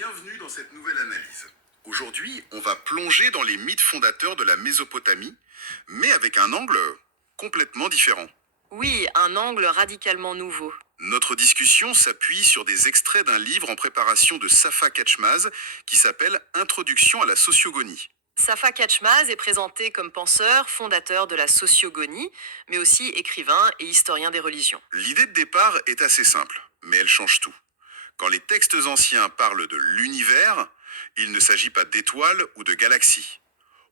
Bienvenue dans cette nouvelle analyse. Aujourd'hui, on va plonger dans les mythes fondateurs de la Mésopotamie, mais avec un angle complètement différent. Oui, un angle radicalement nouveau. Notre discussion s'appuie sur des extraits d'un livre en préparation de Safa Katchmaz qui s'appelle Introduction à la sociogonie. Safa Katchmaz est présenté comme penseur, fondateur de la sociogonie, mais aussi écrivain et historien des religions. L'idée de départ est assez simple, mais elle change tout. Quand les textes anciens parlent de l'univers, il ne s'agit pas d'étoiles ou de galaxies.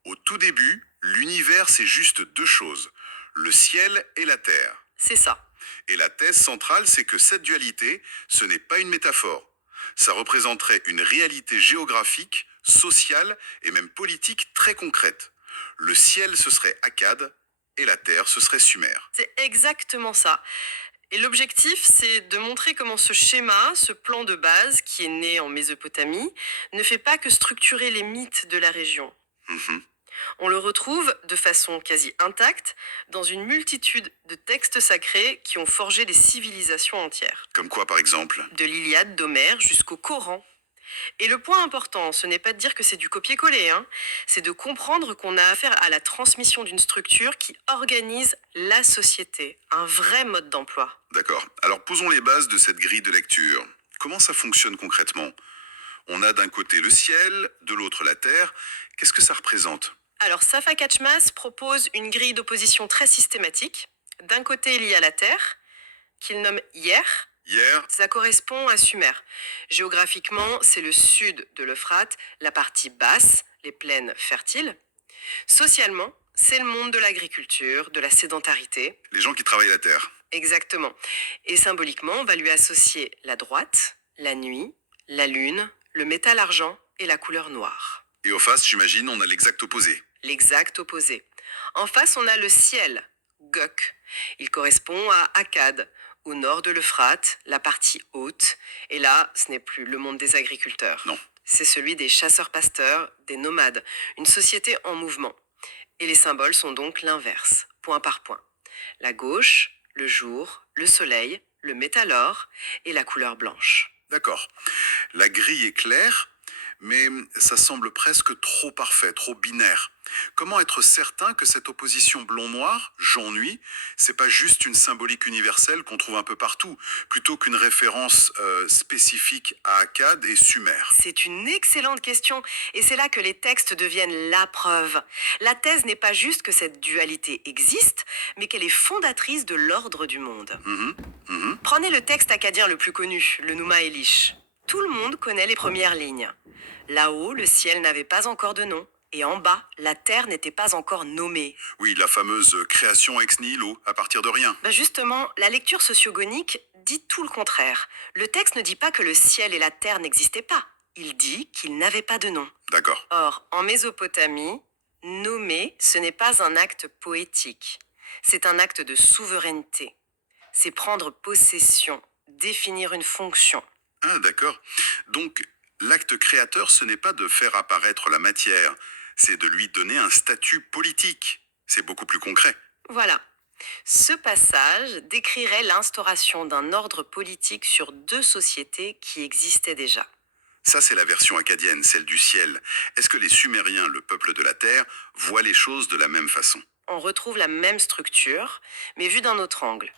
Au tout début, l'univers c'est juste deux choses, le ciel et la terre. C'est ça. Et la thèse centrale, c'est que cette dualité, ce n'est pas une métaphore. Ça représenterait une réalité géographique, sociale et même politique très concrète. Le ciel, ce serait Akkad, et la terre, ce serait Sumer. C'est exactement ça. Et l'objectif, c'est de montrer comment ce schéma, ce plan de base qui est né en Mésopotamie, ne fait pas que structurer les mythes de la région. Mhm. On le retrouve de façon quasi intacte dans une multitude de textes sacrés qui ont forgé des civilisations entières. Comme quoi, par exemple? De l'Iliade d'Homère jusqu'au Coran. Et le point important, ce n'est pas de dire que c'est du copier-coller, c'est de comprendre qu'on a affaire à la transmission d'une structure qui organise la société, un vrai mode d'emploi. D'accord. Alors posons les bases de cette grille de lecture. Comment ça fonctionne concrètement? On a d'un côté le ciel, de l'autre la terre. Qu'est-ce que ça représente? Alors Safa Katchmaz propose une grille d'opposition très systématique. D'un côté, il y a la Terre, qu'il nomme Yer. Hier, Ça correspond à Sumer. Géographiquement, c'est le sud de l'Euphrate, la partie basse, les plaines fertiles. Socialement, c'est le monde de l'agriculture, de la sédentarité. les gens qui travaillent la terre. Exactement. Et symboliquement, on va lui associer la droite, la nuit, la lune, le métal argent et la couleur noire. Et au face, j'imagine, on a l'exact opposé. L'exact opposé. En face, on a le ciel, Gok. Il correspond à Akkad, au nord de l'Euphrate, la partie haute. Et là, ce n'est plus le monde des agriculteurs. Non. C'est celui des chasseurs-pasteurs, des nomades, une société en mouvement. Et les symboles sont donc l'inverse, point par point. La gauche, le jour, le soleil, le métal or et la couleur blanche. D'accord. La grille est claire, mais ça semble presque trop parfait, trop binaire. Comment être certain que cette opposition blond-noir, j'ennuie, c'est pas juste une symbolique universelle qu'on trouve un peu partout, plutôt qu'une référence spécifique à Akkad et Sumer? C'est une excellente question et c'est là que les textes deviennent la preuve. La thèse n'est pas juste que cette dualité existe, mais qu'elle est fondatrice de l'ordre du monde. Prenez le texte akkadien le plus connu, le Numa Elish. Tout le monde connaît les premières lignes. Là-haut, le ciel n'avait pas encore de nom, et en bas, la terre n'était pas encore nommée. Oui, la fameuse création ex nihilo, à partir de rien. Justement, la lecture sociogonique dit tout le contraire. Le texte ne dit pas que le ciel et la terre n'existaient pas. Il dit qu'ils n'avaient pas de nom. D'accord. Or, en Mésopotamie, nommer, ce n'est pas un acte poétique. C'est un acte de souveraineté. C'est prendre possession, définir une fonction. Ah, d'accord. Donc, l'acte créateur, ce n'est pas de faire apparaître la matière, c'est de lui donner un statut politique. C'est beaucoup plus concret. Voilà. Ce passage décrirait l'instauration d'un ordre politique sur deux sociétés qui existaient déjà. Ça, c'est la version acadienne, celle du ciel. Est-ce que les Sumériens, le peuple de la Terre, voient les choses de la même façon? On retrouve la même structure, mais vue d'un autre angle.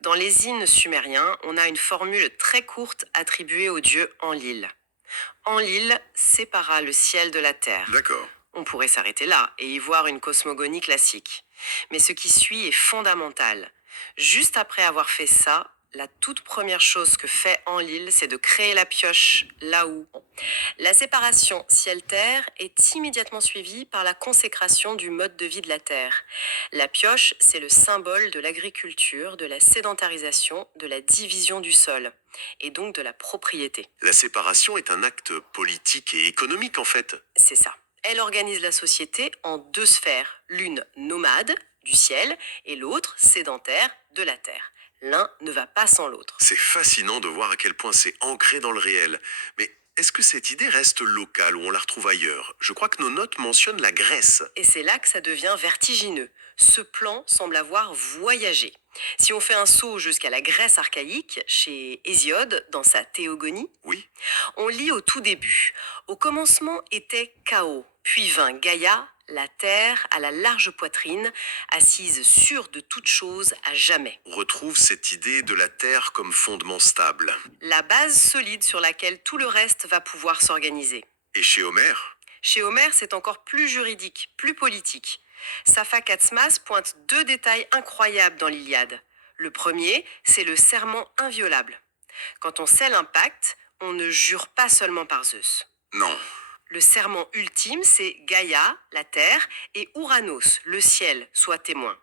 Dans les hymnes sumériens, on a une formule très courte attribuée au dieu Enlil. Enlil sépara le ciel de la terre. D'accord. On pourrait s'arrêter là et y voir une cosmogonie classique. Mais ce qui suit est fondamental. Juste après avoir fait ça, la toute première chose que fait Enlil, c'est de créer la pioche là où. La séparation ciel-terre est immédiatement suivie par la consécration du mode de vie de la terre. La pioche, c'est le symbole de l'agriculture, de la sédentarisation, de la division du sol, et donc de la propriété. La séparation est un acte politique et économique en fait. C'est ça. Elle organise la société en deux sphères, l'une nomade, du ciel, et l'autre sédentaire, de la terre. L'un ne va pas sans l'autre. C'est fascinant de voir à quel point c'est ancré dans le réel. Mais est-ce que cette idée reste locale ou on la retrouve ailleurs? Je crois que nos notes mentionnent la Grèce. Et c'est là que ça devient vertigineux. Ce plan semble avoir voyagé. Si on fait un saut jusqu'à la Grèce archaïque, chez Hésiode, dans sa Théogonie, Oui, on lit au tout début. Au commencement était chaos, puis vint Gaïa, la terre à la large poitrine, assise sûre de toute chose à jamais. on retrouve cette idée de la Terre comme fondement stable. La base solide sur laquelle tout le reste va pouvoir s'organiser. Et chez Homère? Chez Homère, c'est encore plus juridique, plus politique. Saphakatmas pointe deux détails incroyables dans l'Iliade. Le premier, c'est le serment inviolable. Quand on scelle un pacte, on ne jure pas seulement par Zeus. Non. Le serment ultime, c'est Gaïa, la terre, et Ouranos, le ciel, soit témoin.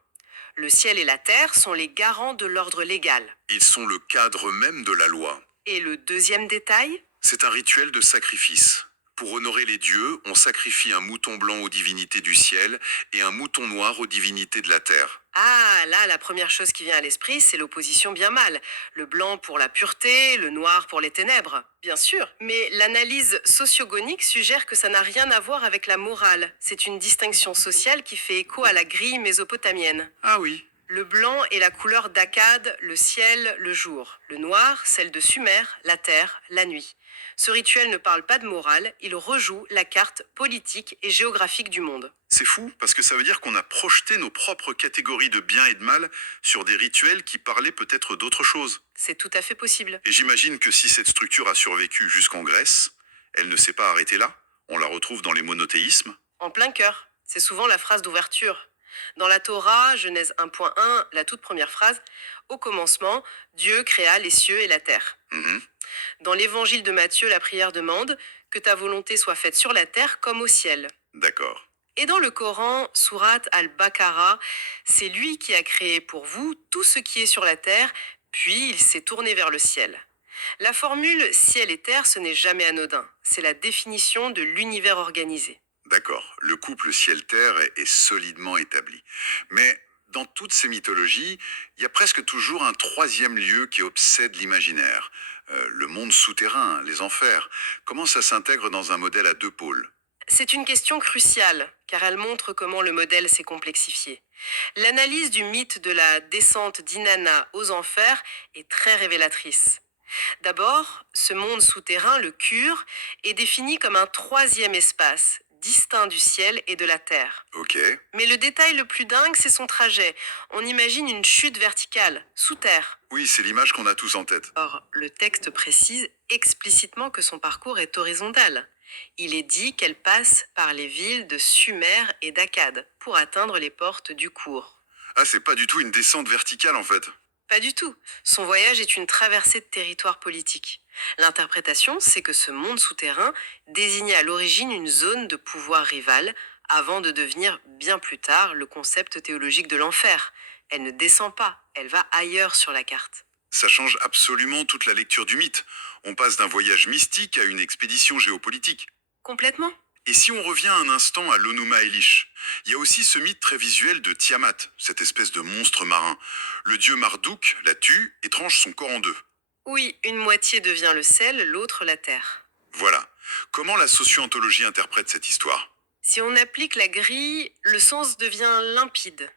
Le ciel et la terre sont les garants de l'ordre légal. Ils sont le cadre même de la loi. Et le deuxième détail, C'est un rituel de sacrifice. Pour honorer les dieux, on sacrifie un mouton blanc aux divinités du ciel et un mouton noir aux divinités de la terre. ah là, la première chose qui vient à l'esprit, c'est l'opposition bien mal. Le blanc pour la pureté, le noir pour les ténèbres, bien sûr. Mais l'analyse sociogonique suggère que ça n'a rien à voir avec la morale. C'est une distinction sociale qui fait écho à la grille mésopotamienne. Ah oui. Le blanc est la couleur d'Akkad, le ciel, le jour. Le noir, celle de Sumer, la terre, la nuit. Ce rituel ne parle pas de morale, il rejoue la carte politique et géographique du monde. C'est fou, parce que ça veut dire qu'on a projeté nos propres catégories de bien et de mal sur des rituels qui parlaient peut-être d'autre chose. C'est tout à fait possible. Et j'imagine que si cette structure a survécu jusqu'en Grèce, elle ne s'est pas arrêtée là. On la retrouve dans les monothéismes. En plein cœur. C'est souvent la phrase d'ouverture. Dans la Torah, Genèse 1.1, la toute première phrase, au commencement, Dieu créa les cieux et la terre. Mhm. Dans l'évangile de Matthieu, la prière demande que ta volonté soit faite sur la terre comme au ciel. D'accord. Et dans le Coran, Surat al-Baqarah, c'est lui qui a créé pour vous tout ce qui est sur la terre, puis il s'est tourné vers le ciel. La formule ciel et terre, ce n'est jamais anodin. C'est la définition de l'univers organisé. D'accord. Le couple ciel-terre est solidement établi. Mais dans toutes ces mythologies, il y a presque toujours un troisième lieu qui obsède l'imaginaire. Le monde souterrain, les enfers. Comment ça s'intègre dans un modèle à deux pôles? C'est une question cruciale, car elle montre comment le modèle s'est complexifié. L'analyse du mythe de la descente d'Inanna aux enfers est très révélatrice. D'abord, ce monde souterrain, le Kur, est défini comme un troisième espace, distinct du ciel et de la terre. Ok. Mais le détail le plus dingue, c'est son trajet. On imagine une chute verticale, sous terre. Oui, c'est l'image qu'on a tous en tête. Or, le texte précise explicitement que son parcours est horizontal. Il est dit qu'elle passe par les villes de Sumer et d'Akkad pour atteindre les portes du cours. Ah, c'est pas du tout une descente verticale en fait. Pas du tout. Son voyage est une traversée de territoire politique. L'interprétation, c'est que ce monde souterrain désignait à l'origine une zone de pouvoir rival avant de devenir bien plus tard le concept théologique de l'enfer. Elle ne descend pas, elle va ailleurs sur la carte. Ça change absolument toute la lecture du mythe. On passe d'un voyage mystique à une expédition géopolitique. Complètement. Et si on revient un instant à l'Onuma Elish, il y a aussi ce mythe très visuel de Tiamat, cette espèce de monstre marin. Le dieu Marduk la tue et tranche son corps en deux. Oui, une moitié devient le sel, l'autre la terre. Voilà. Comment la socio-anthologie interprète cette histoire? Si on applique la grille, le sens devient limpide.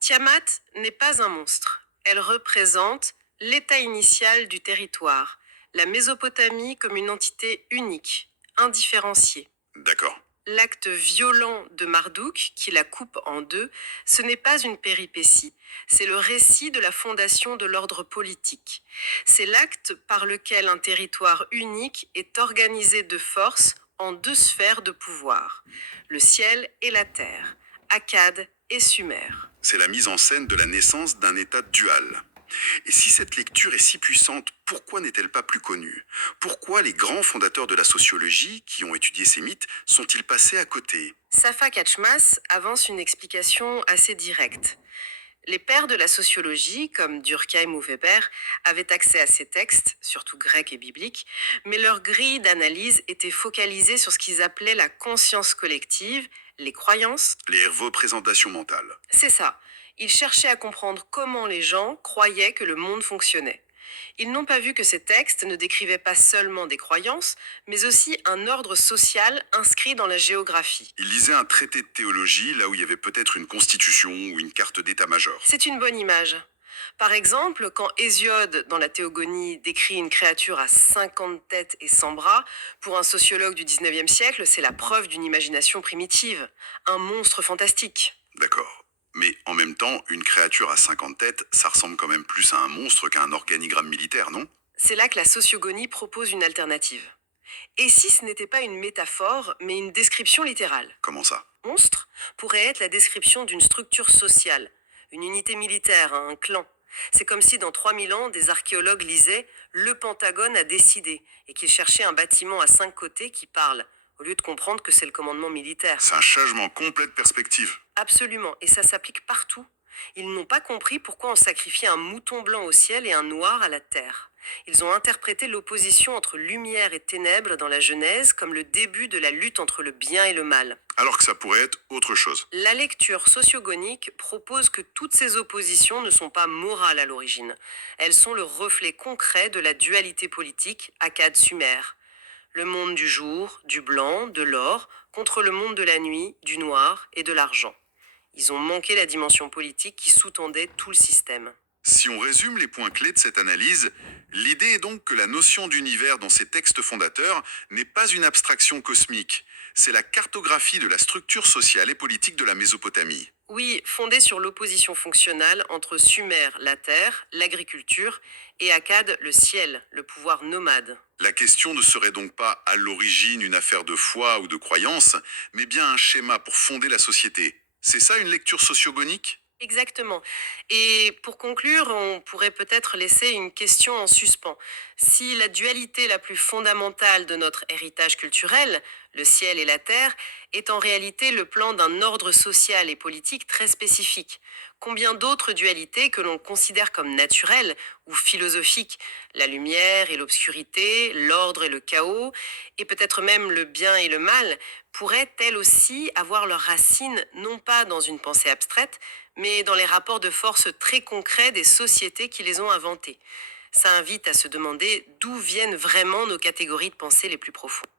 Tiamat n'est pas un monstre. Elle représente l'état initial du territoire, la Mésopotamie comme une entité unique, indifférenciée. D'accord. L'acte violent de Marduk, qui la coupe en deux, ce n'est pas une péripétie, c'est le récit de la fondation de l'ordre politique. C'est l'acte par lequel un territoire unique est organisé de force en deux sphères de pouvoir, le ciel et la terre, Akkad et Sumer. C'est la mise en scène de la naissance d'un état dual. Et si cette lecture est si puissante, pourquoi n'est-elle pas plus connue? Pourquoi les grands fondateurs de la sociologie, qui ont étudié ces mythes, sont-ils passés à côté? Saphakatmas avance une explication assez directe. Les pères de la sociologie, comme Durkheim ou Weber, avaient accès à ces textes, surtout grecs et bibliques, mais leur grille d'analyse était focalisée sur ce qu'ils appelaient la conscience collective, les croyances. Les représentations mentales. C'est ça. Ils cherchaient à comprendre comment les gens croyaient que le monde fonctionnait. Ils n'ont pas vu que ces textes ne décrivaient pas seulement des croyances, mais aussi un ordre social inscrit dans la géographie. Ils lisaient un traité de théologie là où il y avait peut-être une constitution ou une carte d'état-major. C'est une bonne image. Par exemple, quand Hésiode, dans la Théogonie, décrit une créature à 50 têtes et 100 bras, pour un sociologue du 19e siècle, c'est la preuve d'une imagination primitive, un monstre fantastique. D'accord. Mais en même temps, une créature à 50 têtes, ça ressemble quand même plus à un monstre qu'à un organigramme militaire, non? C'est là que la sociogonie propose une alternative. Et si ce n'était pas une métaphore, mais une description littérale? Comment ça? Monstre pourrait être la description d'une structure sociale, une unité militaire, un clan. C'est comme si dans 3000 ans, des archéologues lisaient Le Pentagone a décidé et qu'ils cherchaient un bâtiment à 5 côtés qui parle, au lieu de comprendre que c'est le commandement militaire. C'est un changement complet de perspective. Absolument, et ça s'applique partout. Ils n'ont pas compris pourquoi on sacrifiait un mouton blanc au ciel et un noir à la terre. Ils ont interprété l'opposition entre lumière et ténèbres dans la Genèse comme le début de la lutte entre le bien et le mal. Alors que ça pourrait être autre chose. La lecture sociogonique propose que toutes ces oppositions ne sont pas morales à l'origine. Elles sont le reflet concret de la dualité politique akkad-sumère. Le monde du jour, du blanc, de l'or, contre le monde de la nuit, du noir et de l'argent. Ils ont manqué la dimension politique qui sous-tendait tout le système. Si on résume les points clés de cette analyse, l'idée est donc que la notion d'univers dans ces textes fondateurs n'est pas une abstraction cosmique, c'est la cartographie de la structure sociale et politique de la Mésopotamie. Oui, fondée sur l'opposition fonctionnelle entre Sumer, la terre, l'agriculture, et Akkad, le ciel, le pouvoir nomade. La question ne serait donc pas à l'origine une affaire de foi ou de croyance, mais bien un schéma pour fonder la société. C'est ça une lecture sociogonique? Exactement. Et pour conclure, on pourrait peut-être laisser une question en suspens. Si la dualité la plus fondamentale de notre héritage culturel, le ciel et la terre, est en réalité le plan d'un ordre social et politique très spécifique, combien d'autres dualités que l'on considère comme naturelles ou philosophiques, la lumière et l'obscurité, l'ordre et le chaos, et peut-être même le bien et le mal, pourraient elles aussi avoir leurs racines non pas dans une pensée abstraite, mais dans les rapports de force très concrets des sociétés qui les ont inventés. Ça invite à se demander d'où viennent vraiment nos catégories de pensée les plus profondes.